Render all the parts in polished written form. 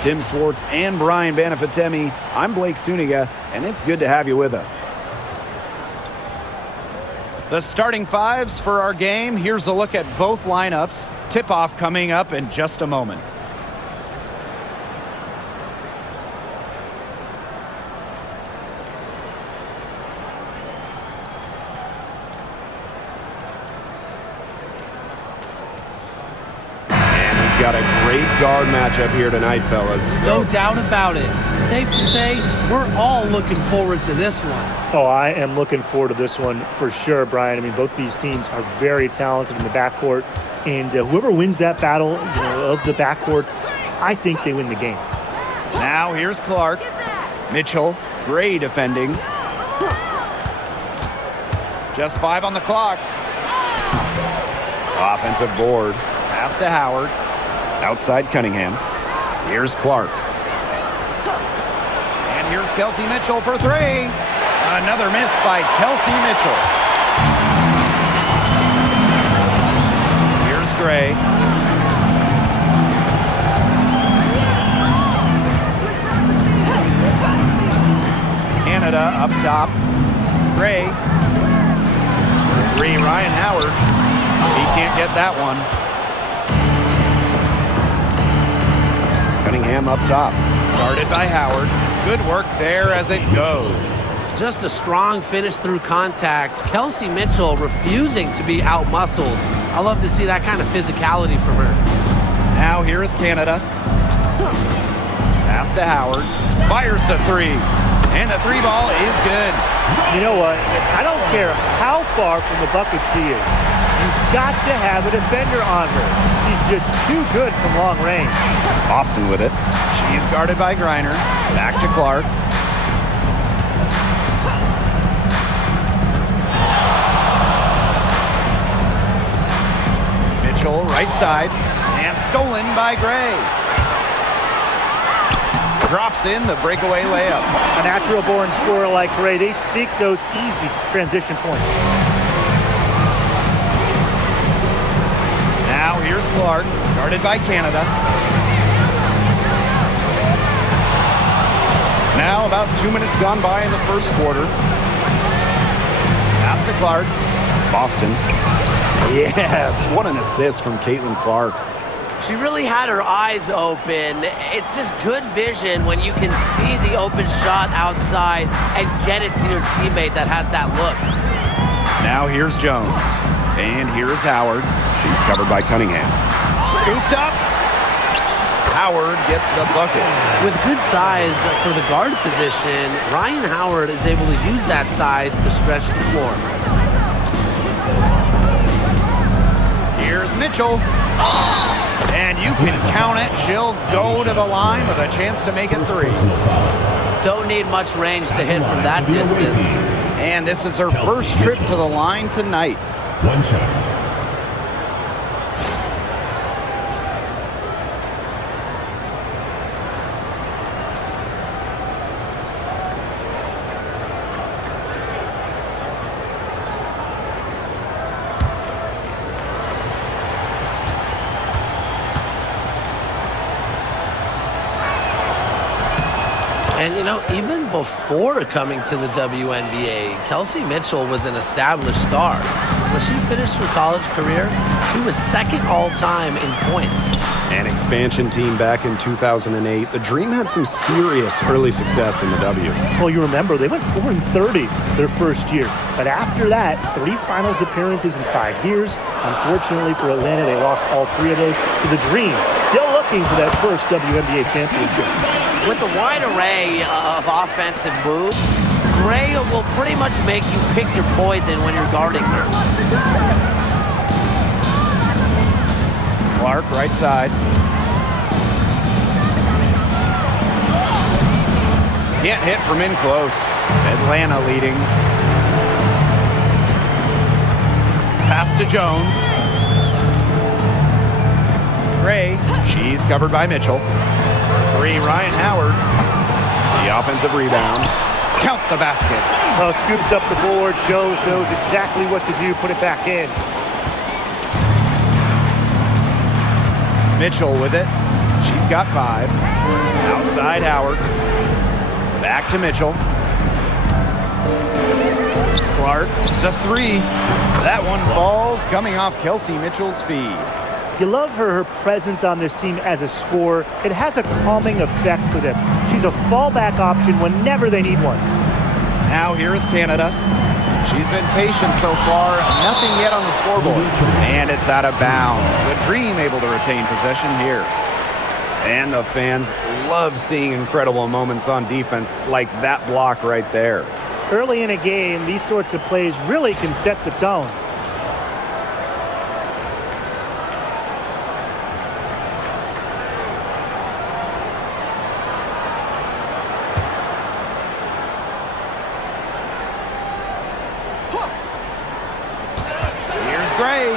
With Tim Swartz and Brian Banafitemi, I'm Blake Suniga, and it's good to have you with us. The starting fives for our game. Here's a look at both lineups. Tip-off coming up in just a moment. Got a great guard matchup here tonight, fellas. No doubt about it. Safe to say, we're all looking forward to this one. Oh, I am looking forward to this one for sure, Brian. I mean, both these teams are very talented in the backcourt, and whoever wins that battle of the backcourts, I think they win the game. Now here's Clark. Mitchell, Gray defending. Just 5 on the clock. Offensive board. Pass to Howard. Outside Cunningham. Here's Clark. And here's Kelsey Mitchell for 3. Another miss by Kelsey Mitchell. Here's Gray. Canada up top. Gray. 3, Ryan Howard. He can't get that one. Cunningham up top. Guarded by Howard. Good work there as it goes. Just a strong finish through contact. Kelsey Mitchell refusing to be out-muscled. I love to see that kind of physicality from her. Now here is Canada. Pass to Howard. Fires the 3. And the 3 ball is good. You know what? I don't care how far from the bucket she is. You've got to have a defender on her. She's just too good from long range. Boston with it. She's guarded by Griner. Back to Clark. Mitchell, right side. And stolen by Gray. Drops in the breakaway layup. A natural-born scorer like Gray, they seek those easy transition points. Now here's Clark, guarded by Canada. Now about 2 minutes gone by in the first quarter. Pass to Clark. Boston. Yes, what an assist from Clark. She really had her eyes open. It's just good vision when you can see the open shot outside and get it to your teammate that has that look. Now here's Jones. And here's Howard. She's covered by Cunningham. Scooped up. Howard gets the bucket. With good size for the guard position, Ryan Howard is able to use that size to stretch the floor. Here's Mitchell. And you can count it. She'll go to the line with a chance to make it 3. Don't need much range to hit from that distance. And this is her first trip to the line tonight. One shot. And, you know, even before coming to the WNBA, Kelsey Mitchell was an established star. When she finished her college career, she was second all-time in points. An expansion team back in 2008. The Dream had some serious early success in the W. Well, you remember, they went 4-30 their first year. But after that, 3 finals appearances in 5 years. Unfortunately for Atlanta, they lost all 3 of those to the Dream. Still looking for that first WNBA championship. With the wide array of offensive moves, Gray will pretty much make you pick your poison when you're guarding her. Clark, right side. Can't hit from in close. Atlanta leading. Pass to Jones. Gray, she's covered by Mitchell. 3, Ryan Howard. The offensive rebound. Count the basket. Well, scoops up the board. Jones knows exactly what to do. Put it back in. Mitchell with it. She's got 5. side, Howard. Back to Mitchell. Clark, the three. That one falls, coming off Kelsey Mitchell's feed. You love her presence on this team as a scorer. It has a calming effect for them. She's a fallback option whenever they need one. Now here's Canada. She's been patient so far. Nothing yet on the scoreboard. And it's out of bounds. The Dream able to retain possession here. And the fans love seeing incredible moments on defense like that block right there. Early in a game, these sorts of plays really can set the tone. Here's Gray.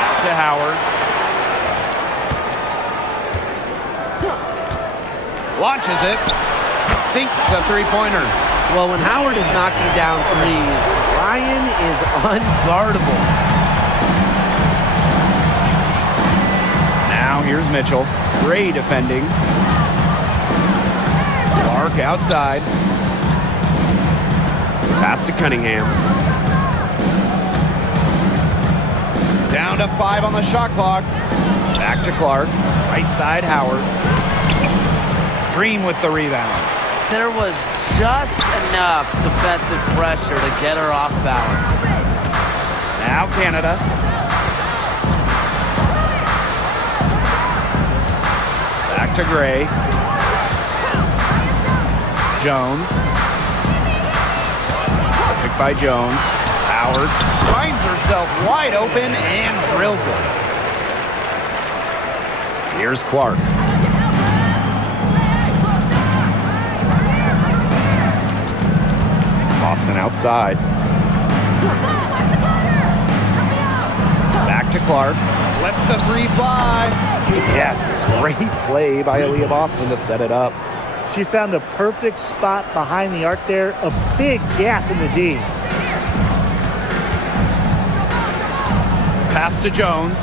Out to Howard. Launches it. Sinks the three-pointer. Well, when Howard is knocking down threes, Ryan is unguardable. Now here's Mitchell. Gray defending. Clark outside. Pass to Cunningham. Down to 5 on the shot clock. Back to Clark. Right side, Howard. Dream with the rebound. There was just enough defensive pressure to get her off balance. Now Canada. Back to Gray. Jones. Picked by Jones. Howard finds herself wide open and drills it. Here's Clark. Boston outside. Back to Clark. Lets the three fly. Yes, great play by Aaliyah Boston to set it up. She found the perfect spot behind the arc there, a big gap in the D. Pass to Jones.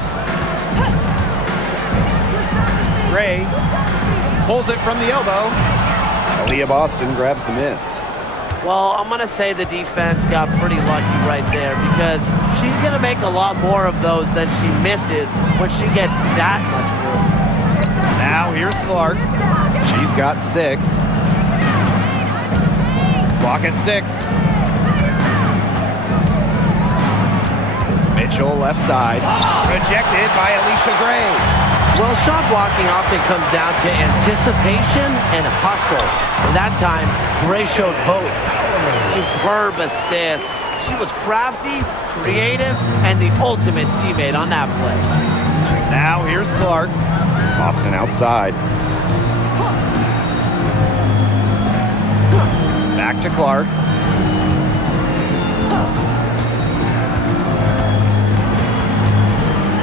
Gray pulls it from the elbow. Aaliyah Boston grabs the miss. Well, I'm going to say the defense got pretty lucky right there because she's going to make a lot more of those than she misses when she gets that much room. Now here's Clark. She's got 6. Clock at 6. Mitchell left side. Rejected by Alicia Gray. Well, shot blocking often comes down to anticipation and hustle. And that time, Gray showed both. Superb assist. She was crafty, creative, and the ultimate teammate on that play. Now here's Clark. Boston outside. Back to Clark.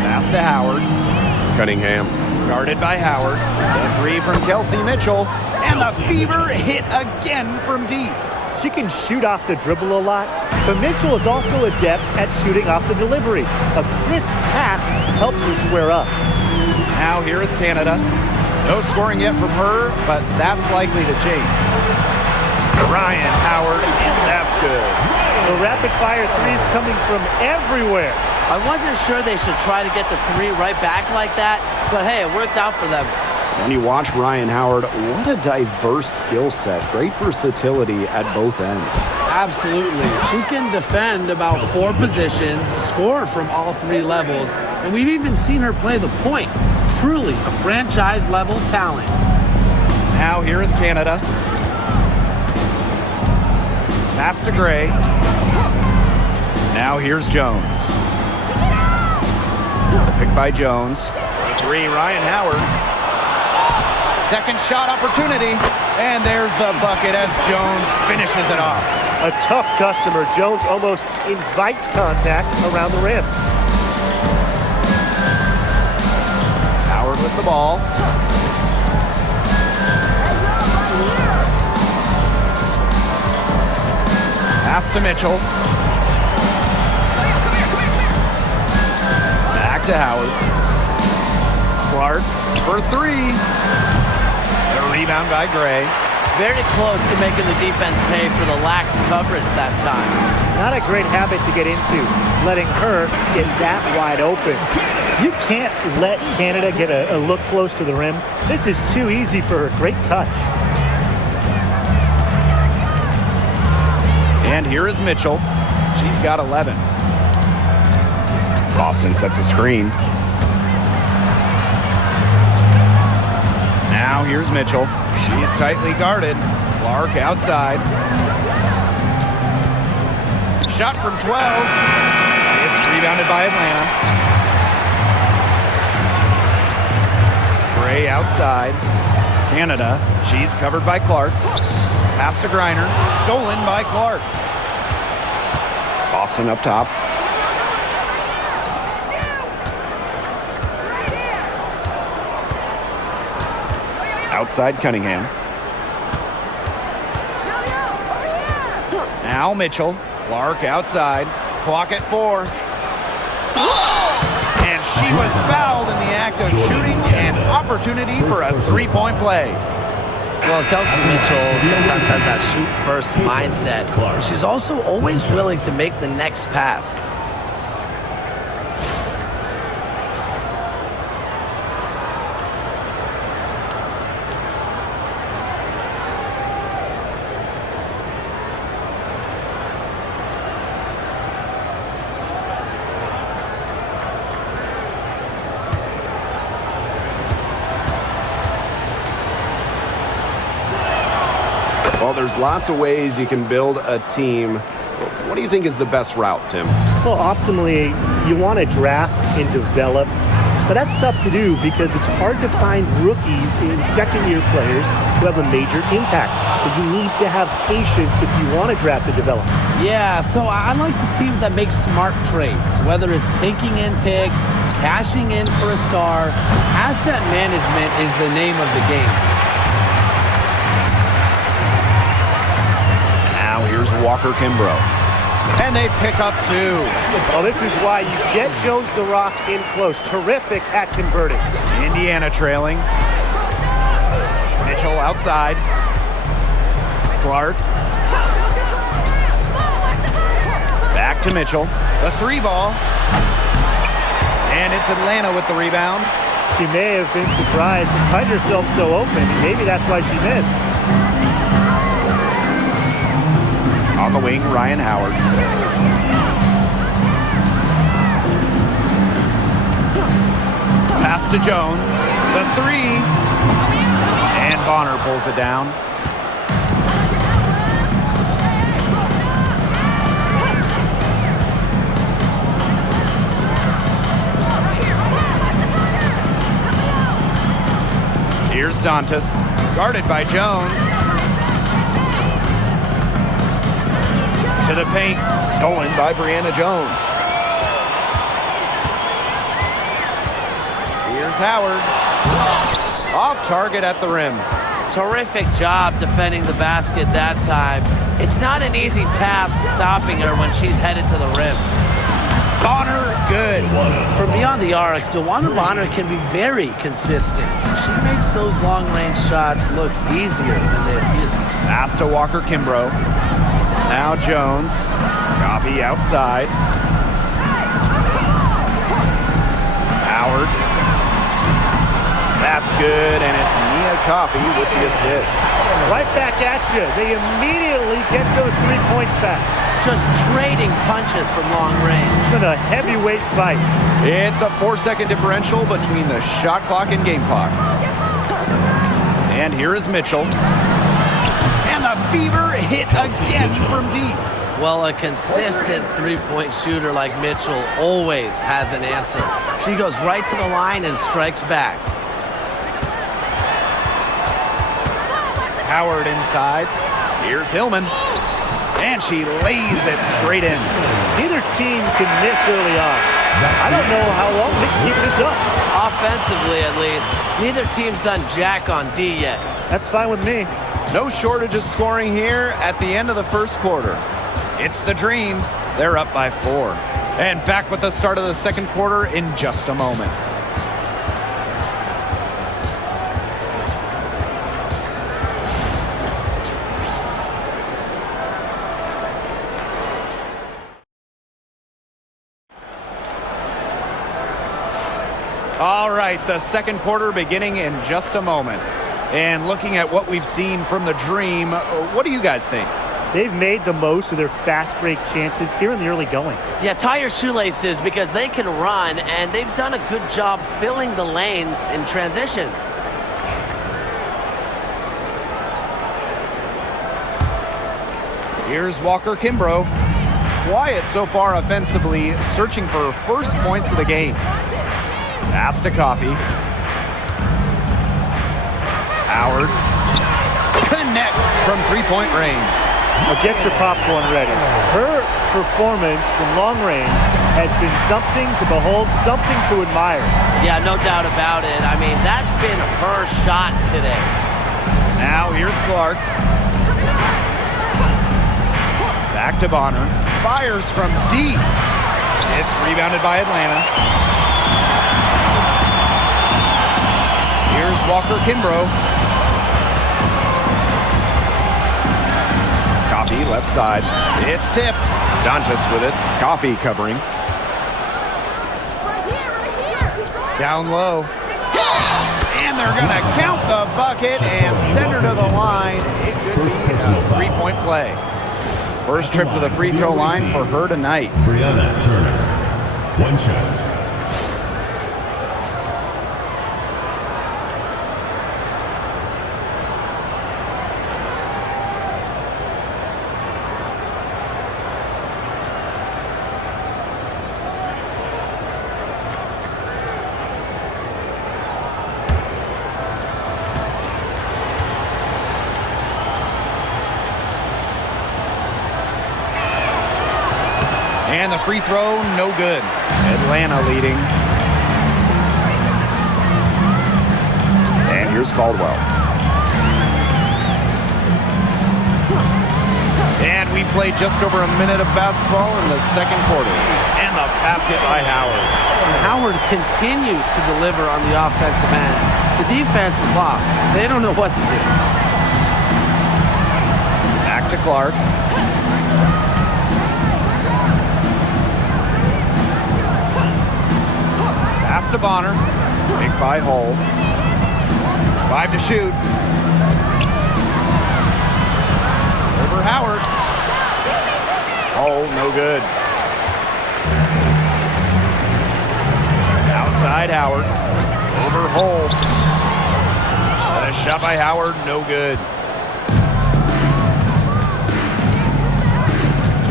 Pass to Howard. Cunningham. Guarded by Howard. The three from Kelsey Mitchell. And the fever hit again from deep. She can shoot off the dribble a lot, but Mitchell is also adept at shooting off the delivery. A crisp pass helps her square up. Now here is Canada. No scoring yet from her, but that's likely to change. Ryan Howard, and that's good. The rapid-fire threes coming from everywhere. I wasn't sure they should try to get the three right back like that, but hey, it worked out for them. When you watch Ryan Howard, what a diverse skill set. Great versatility at both ends. Absolutely. She can defend about 4 positions, score from all 3 levels, and we've even seen her play the point. Truly a franchise-level talent. Now here is Canada. Pass to Gray. Now here's Jones. Picked by Jones. The three, Ryan Howard. Second shot opportunity. And there's the bucket as Jones finishes it off. A tough customer. Jones almost invites contact around the rim. Howard with the ball. Pass to Mitchell. Back to Howard. Clark for three. The rebound by Gray. Very close to making the defense pay for the lax coverage that time. Not a great habit to get into, letting her get that wide open. You can't let Canada get a look close to the rim. This is too easy for her. Great touch. And here is Mitchell. She's got 11. Boston sets a screen. Now here's Mitchell. She is tightly guarded. Clark outside. Shot from 12. It's rebounded by Atlanta. Gray outside. Canada. She's covered by Clark. Pass to Griner. Stolen by Clark. Boston up top. Outside Cunningham. Now Mitchell. Clark outside. Clock at 4. And she was fouled in the act of shooting an opportunity for a three-point play. Well, Kelsey Mitchell sometimes has that shoot-first mindset. She's also always willing to make the next pass. Well, there's lots of ways you can build a team. What do you think is the best route, Tim? Well, optimally, you want to draft and develop, but that's tough to do because it's hard to find rookies and second-year players who have a major impact. So you need to have patience if you want to draft and develop. Yeah, so I like the teams that make smart trades, whether it's taking in picks, cashing in for a star. Asset management is the name of the game. Now here's Walker Kimbrough. And they pick up 2. Well, this is why you get Jones the Rock in close. Terrific at converting. Indiana trailing. Mitchell outside. Clark. Back to Mitchell. The 3 ball. And it's Atlanta with the rebound. She may have been surprised to find herself so open. Maybe that's why she missed. On the wing, Ryan Howard. Pass to Jones. The 3. And Bonner pulls it down. Here's Dantas. Guarded by Jones. To the paint, stolen by Brianna Jones. Here's Howard. Off target at the rim. Terrific job defending the basket that time. It's not an easy task stopping her when she's headed to the rim. Bonner, good. From beyond the arc, DeWanna Bonner can be very consistent. She makes those long-range shots look easier than they appear. Pass to Walker Kimbrough. Now Jones. Coffee outside. Howard. That's good, and it's Nia Coffey with the assist. Right back at you. They immediately get those 3 points back. Just trading punches from long range. It's been a heavyweight fight. It's a 4-second differential between the shot clock and game clock. And here is Mitchell. And the fever hit again from deep. Well, a consistent three-point shooter like Mitchell always has an answer. She goes right to the line and strikes back. Howard inside. Here's Hillman. And she lays it straight in. Neither team can miss early on. I don't know how long they can keep this up. Offensively, at least, neither team's done jack on D yet. That's fine with me. No shortage of scoring here at the end of the first quarter. It's the Dream. They're up by 4. And back with the start of the second quarter in just a moment. right, the second quarter beginning in just a moment. And looking at what we've seen from the Dream, what do you guys think? They've made the most of their fast break chances here in the early going. Yeah, tie your shoelaces because they can run, and they've done a good job filling the lanes in transition. Here's Walker Kimbrough. Quiet so far offensively, searching for first points of the game. Pass to Coffee. Howard connects from three-point range. Now get your popcorn ready. Her performance from long range has been something to behold, something to admire. Yeah, no doubt about it. I mean, that's been her shot today. Now here's Clark. Back to Bonner. Fires from deep. It's rebounded by Atlanta. Here's Walker Kimbrough. Coffee left side. It's tipped. Dantas with it. Coffee covering. Right here. Down low. And they're going to count the bucket and send her to the line. It could be a three-point play. First trip to the free throw line for her tonight. Brianna Turner. One shot. And the free throw, no good. Atlanta leading. And here's Caldwell. And we played just over a minute of basketball in the second quarter. And the basket by Howard. And Howard continues to deliver on the offensive end. The defense is lost. They don't know what to do. Back to Clark. Pass to Bonner. Big by Hull. 5 to shoot. Over Howard. Hull, no good. Outside Howard. Over Hull. A shot by Howard, no good.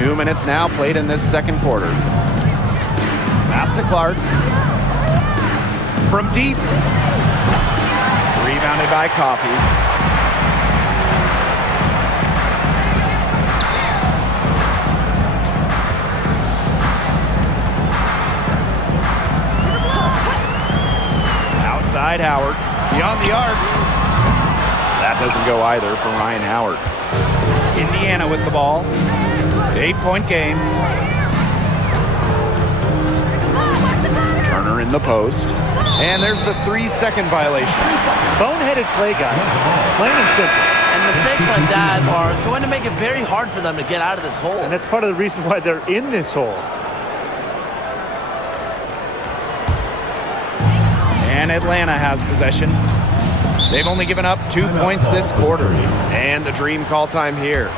2 minutes now played in this second quarter. Pass to Clark. From deep. Rebounded by Coffee. Outside Howard. Beyond the arc. That doesn't go either for Ryan Howard. Indiana with the ball. 8-point game. Turner in the post. And there's the 3-second violation. Boneheaded play, guys. Plain and simple. And mistakes like that are going to make it very hard for them to get out of this hole. And that's part of the reason why they're in this hole. And Atlanta has possession. They've only given up 2 points this quarter. And the Dream call time here.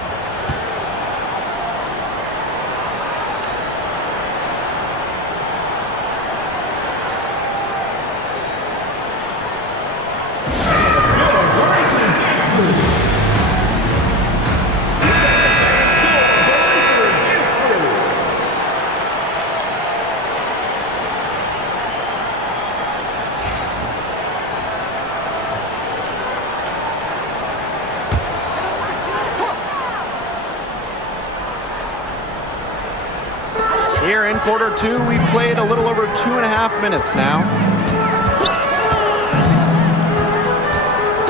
Here in quarter two, we've played a little over 2.5 minutes now.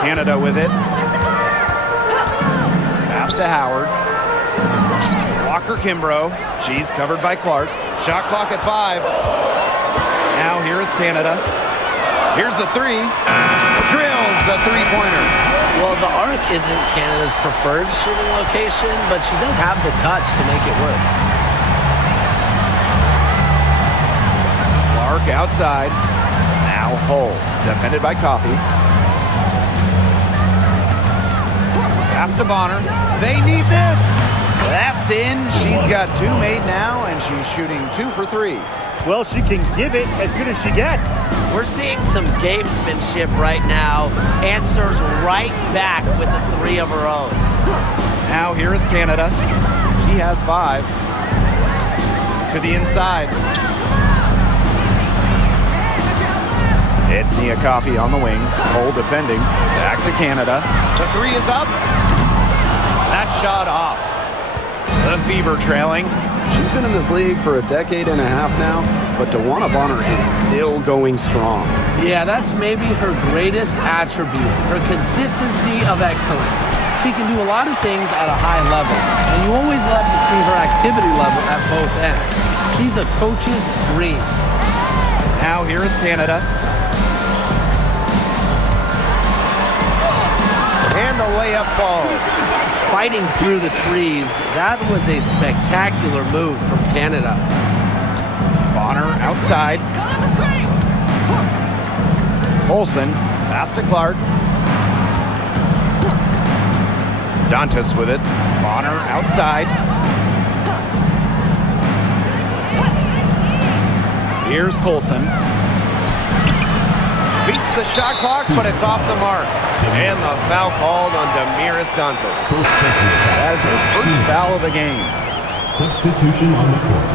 Canada with it. Pass to Howard. Walker Kimbrough. She's covered by Clark. Shot clock at 5. Now here is Canada. Here's the 3. Drills the three-pointer. Well, the arc isn't Canada's preferred shooting location, but she does have the touch to make it work. Clark outside. Now Now Hull, defended by Coffey. Pass to Bonner. They need this. That's in. She's got 2 made now, and she's shooting 2 for 3. Well, she can give it as good as she gets. We're seeing some gamesmanship right now. Answers right back with the 3 of her own. Now here is Canada. She has 5. To the inside. It's Nia Coffey on the wing. Hull defending. Back to Canada. The 3 is up. That shot off. The Fever trailing. She's been in this league for a decade and a half now, but DeWanna Bonner is still going strong. Yeah, that's maybe her greatest attribute, her consistency of excellence. She can do a lot of things at a high level, and you always love to see her activity level at both ends. She's a coach's dream. Now here is Canada. And the layup falls. Fighting through the trees, that was a spectacular move from Canada. Bonner outside. Olsen, pass to Clark. Dantas with it. Bonner outside. Here's Colson. Beats the shot clock, but it's off the mark. And the foul called on Damiris Dantas. That is his first foul of the game. Substitution on the court.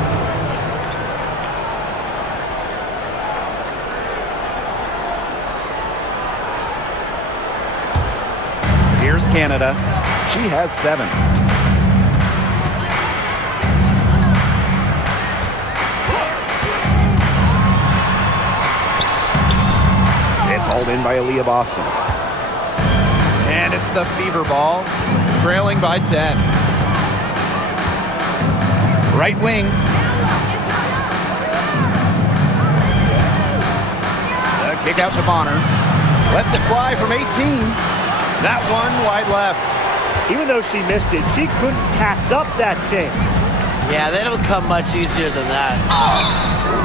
Here's Canada. She has 7. It's hauled in by Aaliyah Boston. And it's the Fever ball, trailing by 10. Right wing. The kick out to Bonner. Lets it fly from 18. That one wide left. Even though she missed it, she couldn't pass up that chance. Yeah, they don't come much easier than that.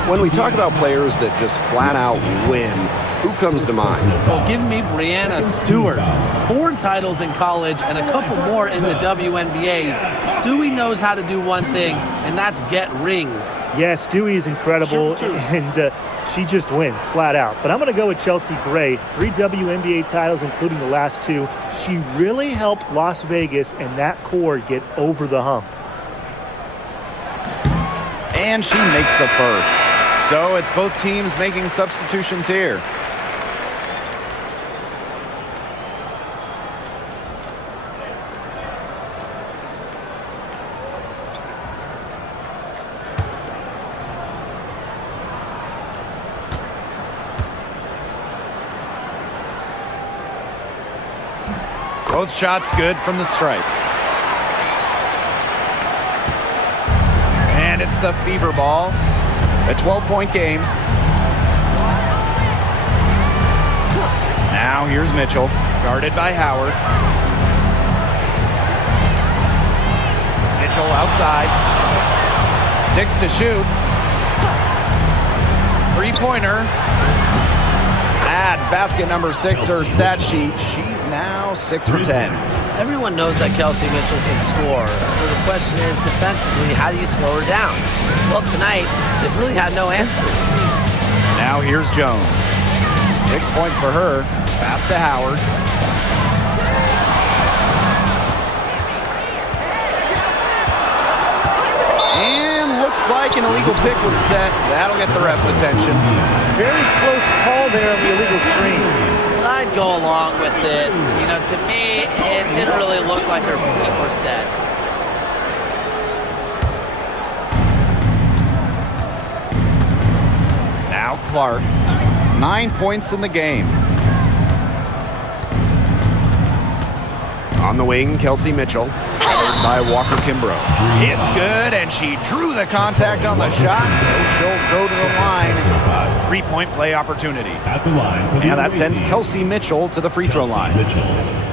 When we talk about players that just flat out win, who comes to mind? Well, give me Brianna Stewart. 4 titles in college and a couple more in the WNBA. Stewie knows how to do one thing, and that's get rings. Yeah, Stewie is incredible, and she just wins, flat out. But I'm going to go with Chelsea Gray. 3 WNBA titles, including the last 2. She really helped Las Vegas and that core get over the hump. And she makes the first. So it's both teams making substitutions here. Both shots good from the stripe. And it's the Fever ball. A 12-point game. Now here's Mitchell, guarded by Howard. Mitchell outside. 6 to shoot. 3-pointer. Add basket number 6 to her stat sheet. She's now 6 for 10. Everyone knows that Kelsey Mitchell can score. So the question is, defensively, how do you slow her down? Well, tonight, they've really had no answers. Now here's Jones. 6 points for her. Pass to Howard. And looks like an illegal pick was set. That'll get the ref's attention. Very close call there on the illegal screen. I'd go along with it. You know, to me, it didn't really look like her feet were set. Now Clark. 9 points in the game. On the wing, Kelsey Mitchell, covered by Walker Kimbrough. It's good, and she drew the contact on the shot, so she'll go to the line. 3-point play opportunity. At the line for the And that away sends team. Kelsey Mitchell to the free throw line. Mitchell.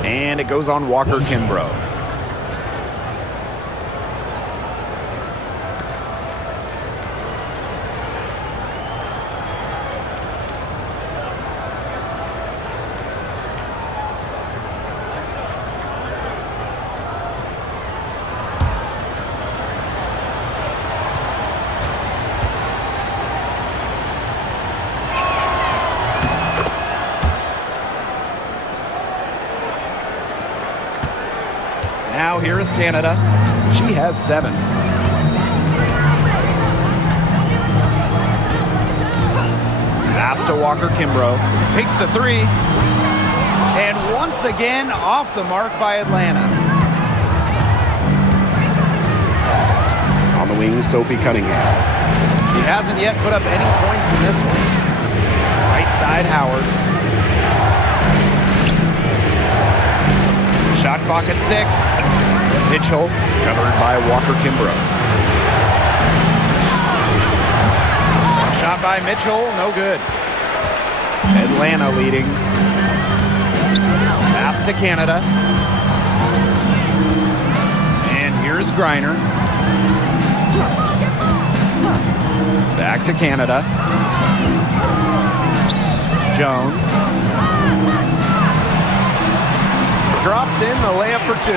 And it goes on Walker Kimbrough. Now here is Canada. She has 7. Pass to Walker Kimbrough. Takes the 3. And once again, off the mark by Atlanta. On the wing, Sophie Cunningham. He hasn't yet put up any points in this one. Right side, Howard. Shot clock at 6. Mitchell, covered by Walker Kimbrough. Shot by Mitchell, no good. Atlanta leading. Pass to Canada. And here's Griner. Back to Canada. Jones. Drops in the layup for 2.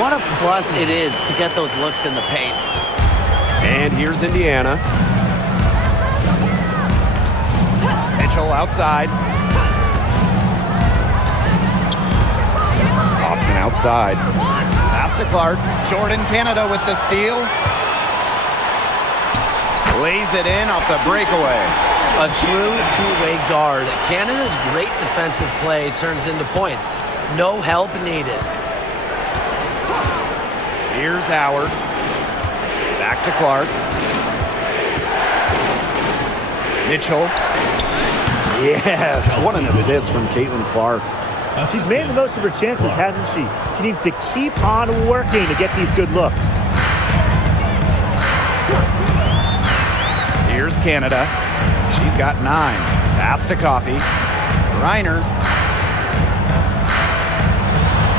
What a plus it is to get those looks in the paint. And here's Indiana. Mitchell outside. Boston outside. Pass to Clark. Jordan, Canada with the steal. Lays it in off the breakaway. A true two-way guard. Canada's great defensive play turns into points. No help needed. Here's Howard. Back to Clark. Mitchell. Yes, what an assist from Caitlin Clark. She's made the most of her chances, hasn't she? She needs to keep on working to get these good looks. Here's Canada. She's got 9. Pass to Coffey. Griner.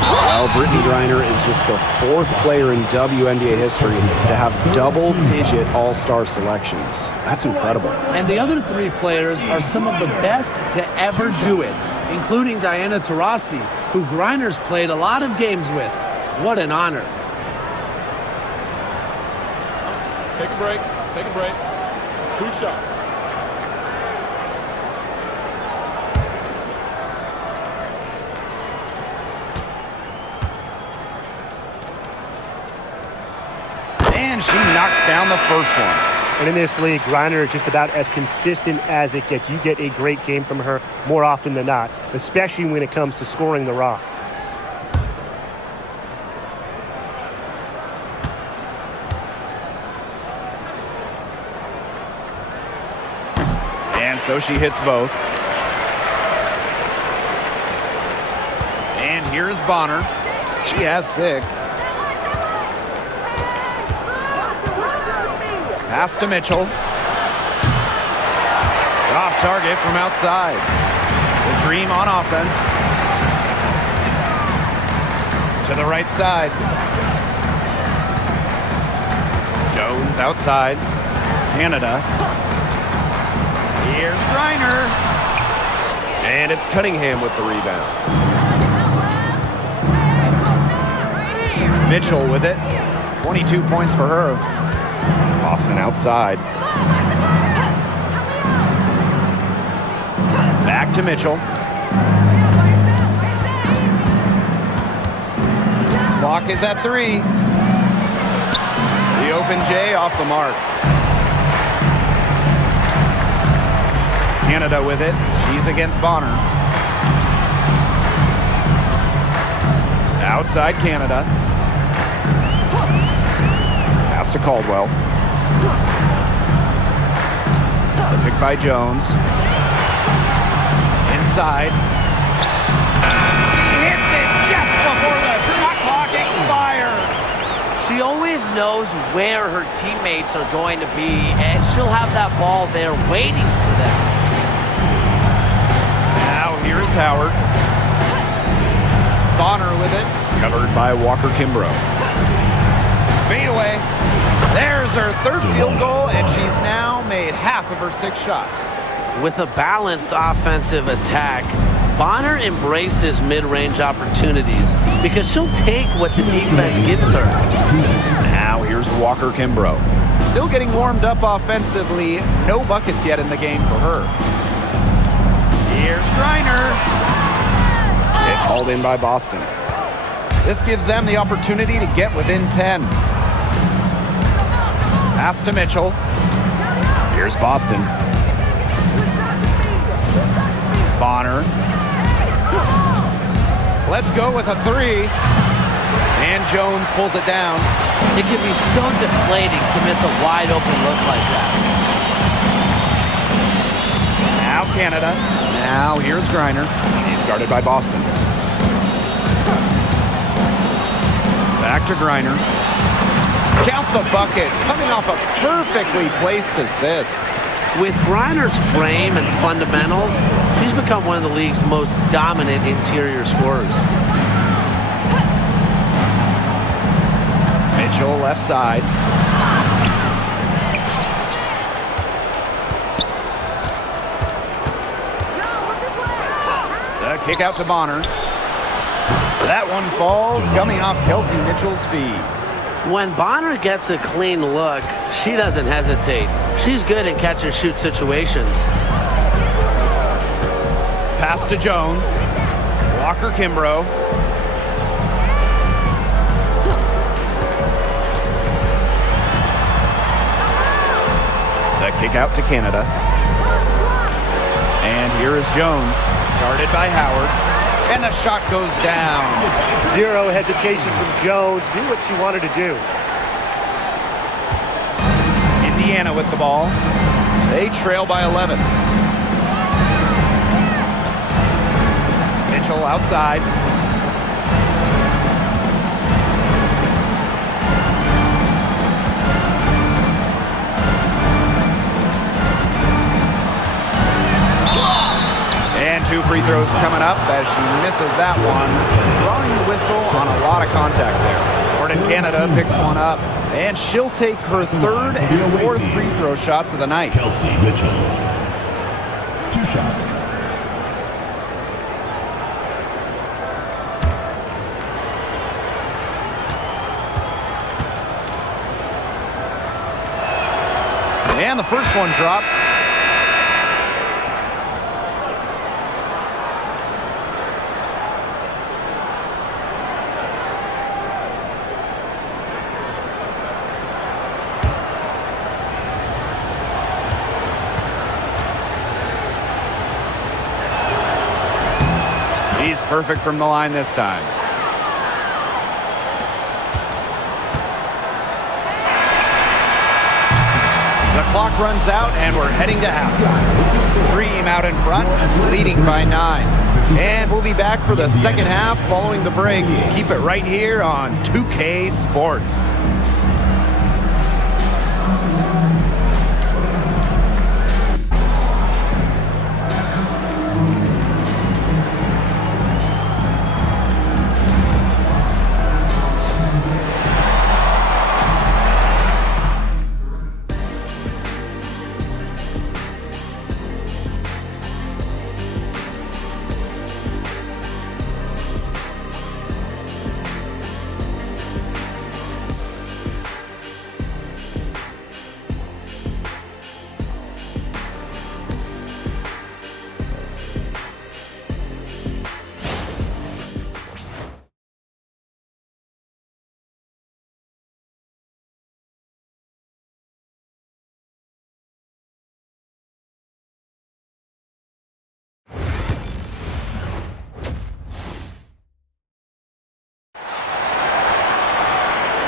Well, Brittany Griner is just the 4th player in WNBA history to have double-digit all-star selections. That's incredible. And the other 3 players are some of the best to ever do it, including Diana Taurasi, who Griner's played a lot of games with. What an honor. Take a break. Take a break. 2 shots. And she knocks down the first one. And in this league, Griner is just about as consistent as it gets. You get a great game from her more often than not, especially when it comes to scoring the rock. And so she hits both. And here's Bonner. She has 6. Pass to Mitchell. Off target from outside. The Dream on offense. To the right side. Jones outside. Canada. Here's Griner. And it's Cunningham with the rebound. Mitchell with it. 22 points for her. Boston outside. Back to Mitchell. Clock is at 3. The open J off the mark. Canada with it. She's against Bonner. Outside Canada. Pass to Caldwell. The pick by Jones. Inside. Hits it just before the shot clock expires. She always knows where her teammates are going to be, and she'll have that ball there waiting for them. Now here's Howard. Bonner with it. Covered by Walker Kimbrough. Fade away. There's her 3rd field goal, and she's now made half of her 6 shots. With a balanced offensive attack, Bonner embraces mid-range opportunities because she'll take what the defense gives her. Now here's Walker Kimbrough. Still getting warmed up offensively. No buckets yet in the game for her. Here's Griner. It's hauled in by Boston. This gives them the opportunity to get within 10. Pass to Mitchell. Here's Boston. Bonner. Let's go with a three. And Jones pulls it down. It can be so deflating to miss a wide open look like that. Now Canada. Now here's Griner. He's guarded by Boston. Back to Griner. Count the bucket. Coming off a perfectly placed assist. With Griner's frame and fundamentals, she's become one of the league's most dominant interior scorers. Mitchell left side. The kick out to Bonner. That one falls, coming off Kelsey Mitchell's feet. When Bonner gets a clean look, she doesn't hesitate. She's good in catch-and-shoot situations. Pass to Jones. Walker Kimbrough. The kick out to Canada. And here is Jones, guarded by Howard. And the shot goes down. Zero hesitation from Jones. Knew what she wanted to do. Indiana with the ball. They trail by 11. Mitchell outside. And 2 free throws coming up as she misses that one. Drawing the whistle on a lot of contact there. Hornet Canada picks one up, and she'll take her 3rd and 4th free throw shots of the night. Kelsey Mitchell. 2 shots. And the first one drops. He's perfect from the line this time. The clock runs out and we're heading to halftime. Dream out in front, leading by 9. And we'll be back for the second half following the break. Keep it right here on 2K Sports.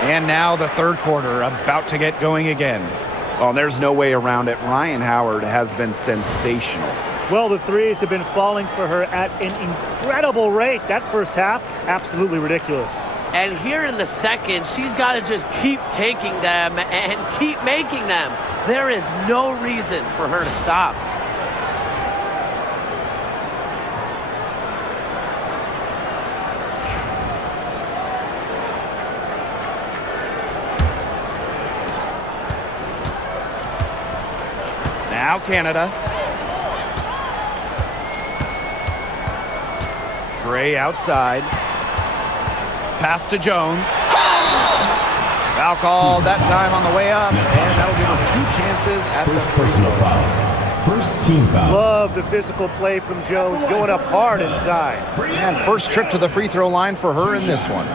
And now the third quarter about to get going again. Well, there's no way around it. Ryan Howard has been sensational. Well, the threes have been falling for her at an incredible rate. That first half, absolutely ridiculous. And here in the second, she's got to just keep taking them and keep making them. There is no reason for her to stop. Now Canada. Gray outside. Pass to Jones. Foul call that time on the way up. And that'll give her 2 chances at the free throw. First team foul. Love the physical play from Jones, going up hard inside. And first trip to the free throw line for her in this one.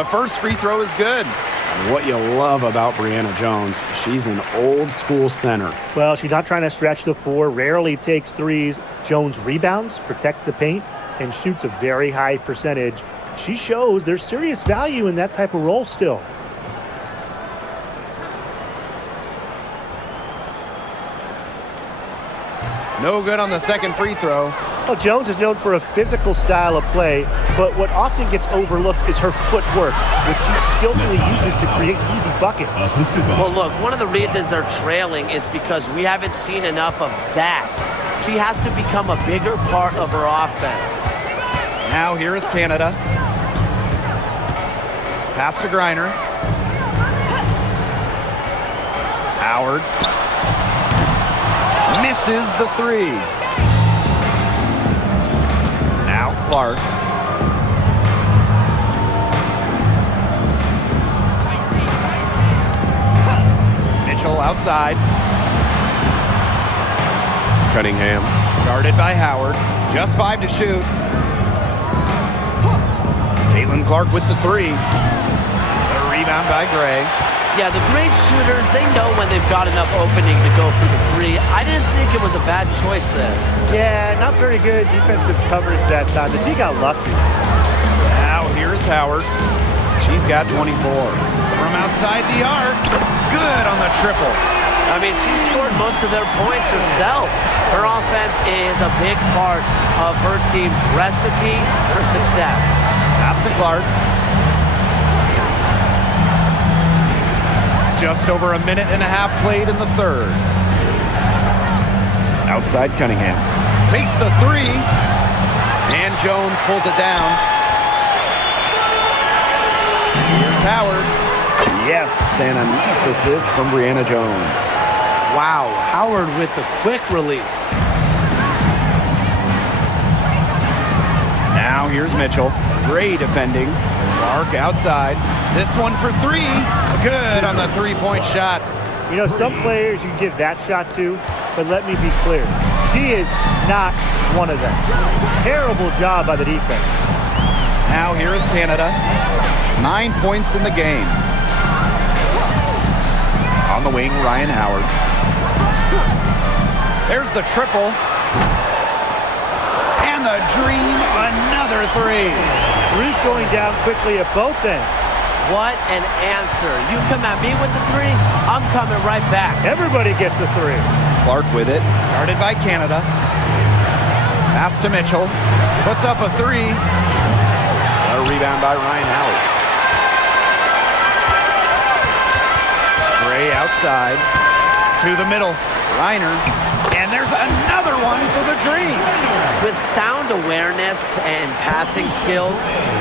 The first free throw is good. And what you love about Brianna Jones, she's an old school center. Well, she's not trying to stretch the floor, rarely takes threes. Jones rebounds, protects the paint, and shoots a very high percentage. She shows there's serious value in that type of role still. No good on the second free throw. Well, Jones is known for a physical style of play, but what often gets overlooked is her footwork, which she skillfully uses to create easy buckets. Well, look, one of the reasons they're trailing is because we haven't seen enough of that. She has to become a bigger part of her offense. Now here is Canada. Pass to Griner. Howard. Misses the three. Now Clark. Mitchell outside. Cunningham. Guarded by Howard. Just 5 to shoot. Caitlin-Clark with the three. A rebound by Gray. Yeah, the great shooters, they know when they've got enough opening to go for the three. I didn't think it was a bad choice there. Yeah, not very good defensive coverage that time. The team got lucky. Now here's Howard. She's got 24. From outside the arc. Good on the triple. I mean, she scored most of their points herself. Her offense is a big part of her team's recipe for success. Pass to Clark. Just over a minute and a half played in the third. Outside Cunningham. Takes the three. And Jones pulls it down. Here's Howard. Yes, and a nice assist from Brianna Jones. Wow, Howard with the quick release. Now here's Mitchell. Gray defending. Clark outside. This one for three. Good on the three-point shot. You know, some players you give that shot to, but let me be clear. She is not one of them. Terrible job by the defense. Now here is Canada. 9 points in the game. On the wing, Ryan Howard. There's the triple. And the dream, another three. Three's going down quickly at both ends. What an answer. You come at me with the three, I'm coming right back. Everybody gets a three. Clark with it. Guarded by Canada. Pass to Mitchell. Puts up a three. A rebound by Ryan Howard. Gray outside. To the middle. Reiner. And there's another one for the dream. With sound awareness and passing skills,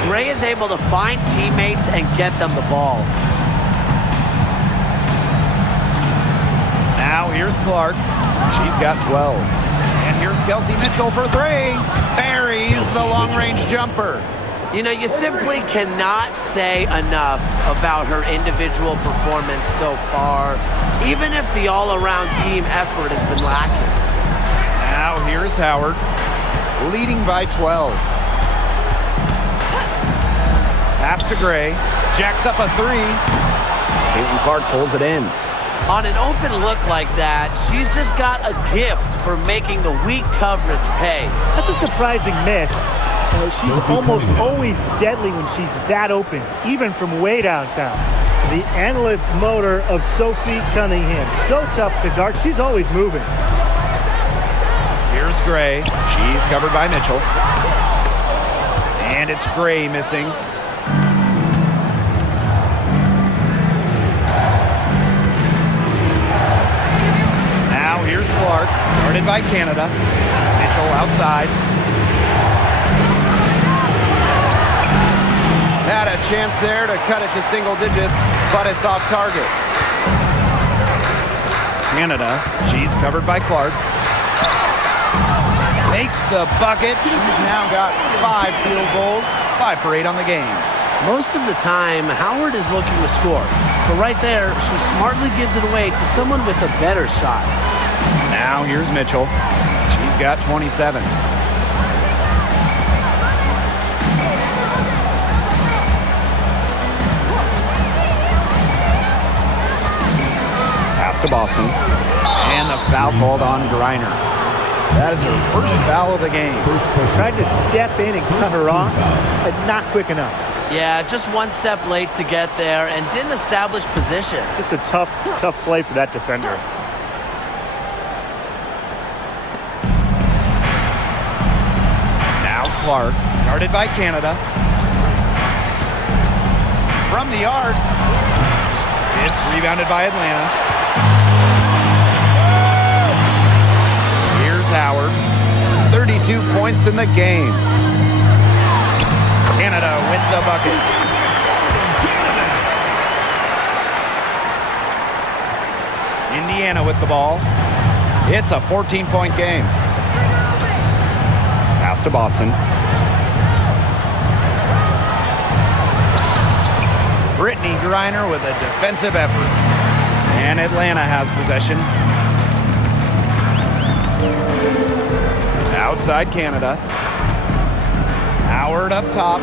Gray is able to find teammates and get them the ball. Now here's Clark. She's got 12. And here's Kelsey Mitchell for three. Buries the long-range jumper. You know, you simply cannot say enough about her individual performance so far, even if the all-around team effort has been lacking. Now here's Howard, leading by 12. Pass to Gray, jacks up a three. Caitlin-Clark pulls it in. On an open look like that, she's just got a gift for making the weak coverage pay. That's a surprising miss. She's almost always deadly when she's that open, even from way downtown. The endless motor of Sophie Cunningham. So tough to guard. She's always moving. Here's Gray. She's covered by Mitchell. And it's Gray missing. Now here's Clark, guarded by Canada. Mitchell outside. Had a chance there to cut it to single digits, but it's off target. Canada, she's covered by Clark. Makes the bucket. He's now got 5 field goals, 5 for 8 on the game. Most of the time, Howard is looking to score. But right there, she smartly gives it away to someone with a better shot. Now here's Mitchell. She's got 27. Pass to Boston. And the foul called on Griner. That is her first foul of the game. Tried to step in and cut her off, but not quick enough. Yeah, just one step late to get there and didn't establish position. Just a tough play for that defender. Now Clark, guarded by Canada. From the arc, it's rebounded by Atlanta. Here's Howard, 32 points in the game. Canada with the bucket. Indiana with the ball. It's a 14-point game. Pass to Boston. Brittany Griner with a defensive effort. And Atlanta has possession. Outside Canada. Howard up top.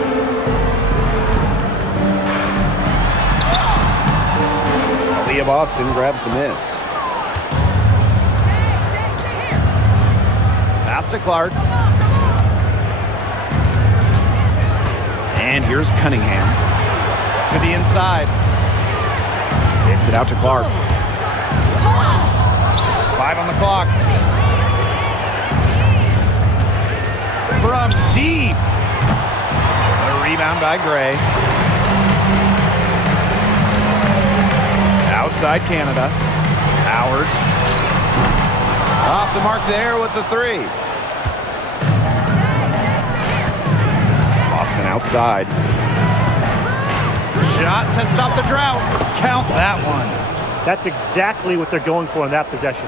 Aaliyah Boston grabs the miss. Pass to Clark. And here's Cunningham. To the inside. Kicks it out to Clark. 5 on the clock. From deep. A rebound by Gray. Outside Canada. Howard. Off the mark there with the 3. Boston outside. Shot to stop the drought. Count that one. That's exactly what they're going for in that possession.